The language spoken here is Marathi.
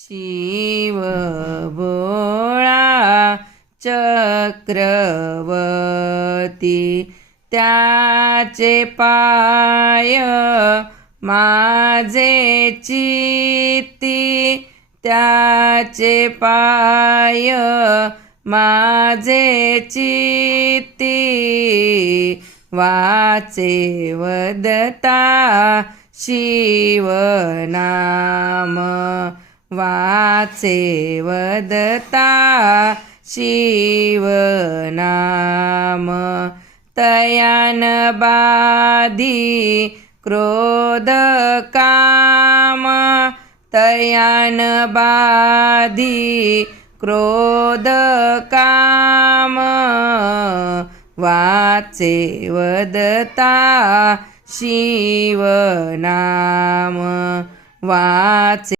शिव भोळा चक्रवर्ती त्याचे पाय माझे चित्ती त्याचे पाय माझे चित्ती वाचे वदता शिवनाम वाचे वदता शिवनाम तयान बाधी क्रोध काम तयान बाधी क्रोध काम वाचे वदता शिवनाम वाचे